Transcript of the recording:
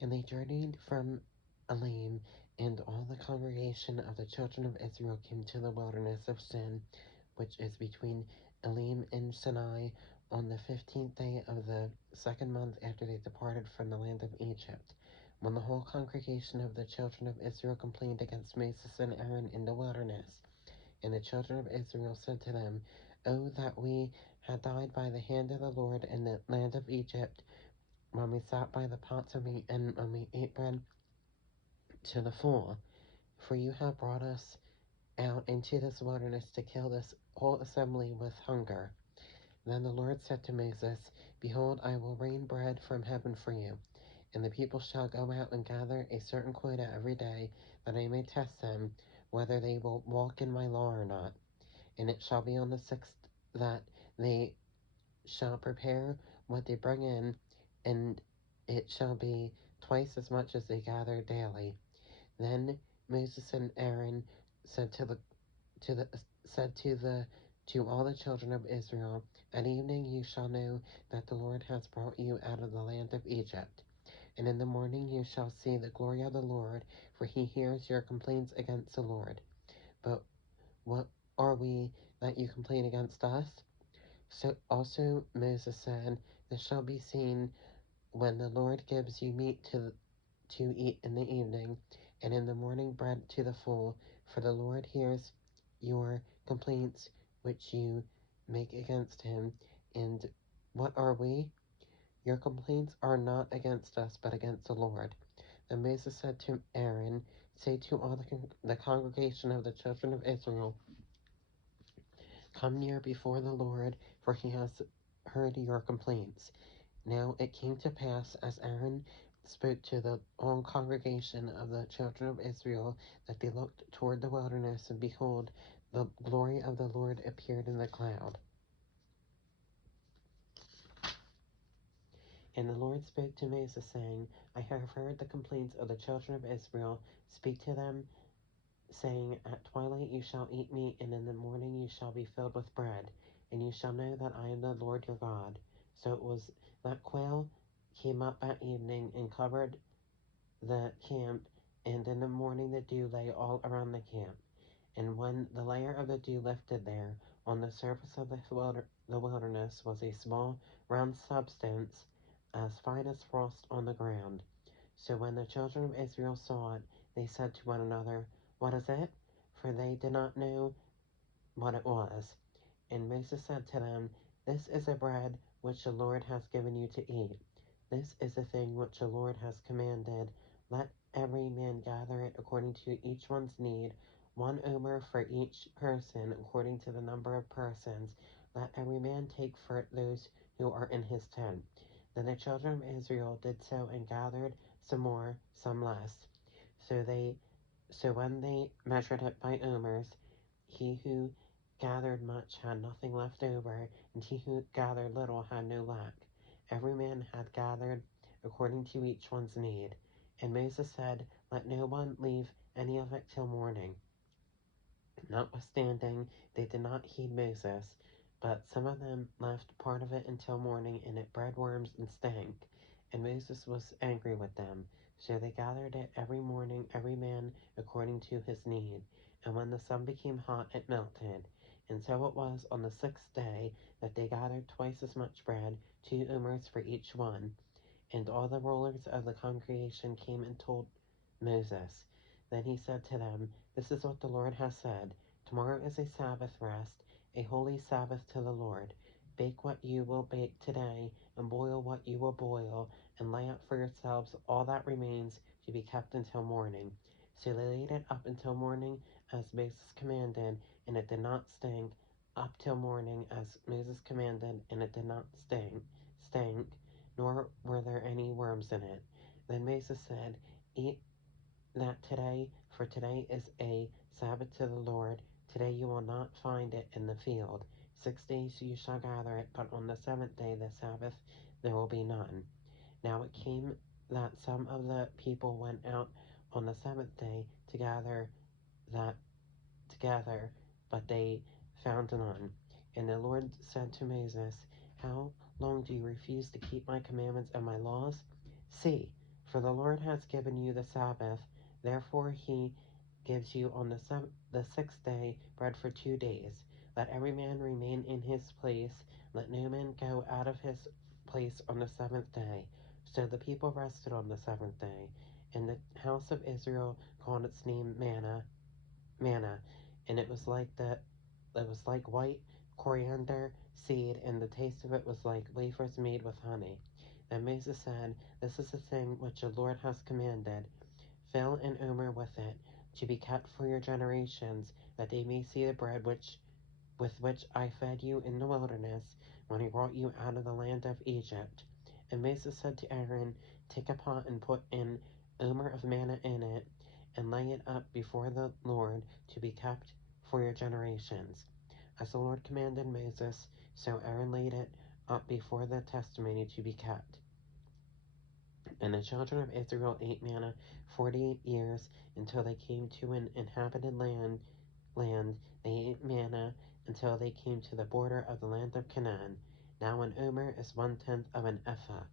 And they journeyed from Elim, and all the congregation of the children of Israel came to the wilderness of Sin, which is between Elim and Sinai, on the 15th day of the second month after they departed from the land of Egypt. When the whole congregation of the children of Israel complained against Moses and Aaron in the wilderness, and the children of Israel said to them, "Oh, that we had died by the hand of the Lord in the land of Egypt, when we sat by the pots of meat, and when we ate bread to the full. For you have brought us out into this wilderness to kill this whole assembly with hunger." Then the Lord said to Moses, "Behold, I will rain bread from heaven for you, and the people shall go out and gather a certain quota every day, that I may test them whether they will walk in my law or not. And it shall be on the sixth that they shall prepare what they bring in, and it shall be twice as much as they gather daily." Then Moses and Aaron said to the said to all the children of Israel, "At evening you shall know that the Lord has brought you out of the land of Egypt. And in the morning you shall see the glory of the Lord, for he hears your complaints against the Lord. But what are we that you complain against us?" So also Moses said, "This shall be seen when the Lord gives you meat to eat in the evening, and in the morning bread to the full, for the Lord hears your complaints which you make against him. And what are we? Your complaints are not against us, but against the Lord." Then Moses said to Aaron, "Say to all the congregation of the children of Israel, come near before the Lord, for he has heard your complaints." Now it came to pass, as Aaron spoke to the whole congregation of the children of Israel, that they looked toward the wilderness, and behold, the glory of the Lord appeared in the cloud. And the Lord spoke to Moses, saying, "I have heard the complaints of the children of Israel. Speak to them, saying, At twilight you shall eat meat, and in the morning you shall be filled with bread, and you shall know that I am the Lord your God." So it was that quail came up at evening and covered the camp, and in the morning the dew lay all around the camp. And when the layer of the dew lifted there, on the surface of the wilderness was a small round substance, as fine as frost on the ground. So when the children of Israel saw it, they said to one another, "What is it?" For they did not know what it was. And Moses said to them, "This is the bread which the Lord has given you to eat. This is the thing which the Lord has commanded. Let every man gather it according to each one's need, 1 omer for each person, according to the number of persons. Let every man take for those who are in his tent." Then the children of Israel did so, and gathered some more, some less. So when they measured it by omers, he who gathered much had nothing left over, and he who gathered little had no lack. Every man had gathered according to each one's need. And Moses said, "Let no one leave any of it till morning." Notwithstanding, they did not heed Moses, but some of them left part of it until morning, and it bred worms and stank. And Moses was angry with them. So they gathered it every morning, every man according to his need. And when the sun became hot, it melted. And so it was on the sixth day that they gathered twice as much bread, 2 omers for each one. And all the rulers of the congregation came and told Moses. Then he said to them, "This is what the Lord has said. Tomorrow is a Sabbath rest, a holy Sabbath to the Lord. Bake what you will bake today, and boil what you will boil, and lay up for yourselves all that remains to be kept until morning." So they laid it up until morning, as Moses commanded, and it did not stink, up till morning, as Moses commanded, and it did not stank, nor were there any worms in it. Then Moses said, "Eat that today, for today is a Sabbath to the Lord. Today you will not find it in the field. 6 days you shall gather it, but on the seventh day, the Sabbath, there will be none." Now it came that some of the people went out on the seventh day to gather that together, but they found none. And the Lord said to Moses, "How long do you refuse to keep my commandments and my laws? See, For the Lord has given you the Sabbath, therefore he gives you on the sixth day bread for 2 days. Let every man remain in his place, let no man go out of his place on the seventh day. So the people rested on the seventh day, and the house of Israel called its name manna, and it was like white coriander seed, and the taste of it was like wafers made with honey. Then Moses said, This is the thing which the Lord has commanded. Fill an omer with it, to be kept for your generations, that they may see the bread with which I fed you in the wilderness, when I brought you out of the land of Egypt. And Moses said to Aaron, Take a pot and put an omer of manna in it, and lay it up before the Lord, to be kept for your generations. As the Lord commanded Moses, so Aaron laid it up before the testimony to be kept. And the children of Israel ate manna 40 years, until they came to an inhabited land. They ate manna until they came to the border of the land of Canaan. Now an omer is 1/10 of an ephah.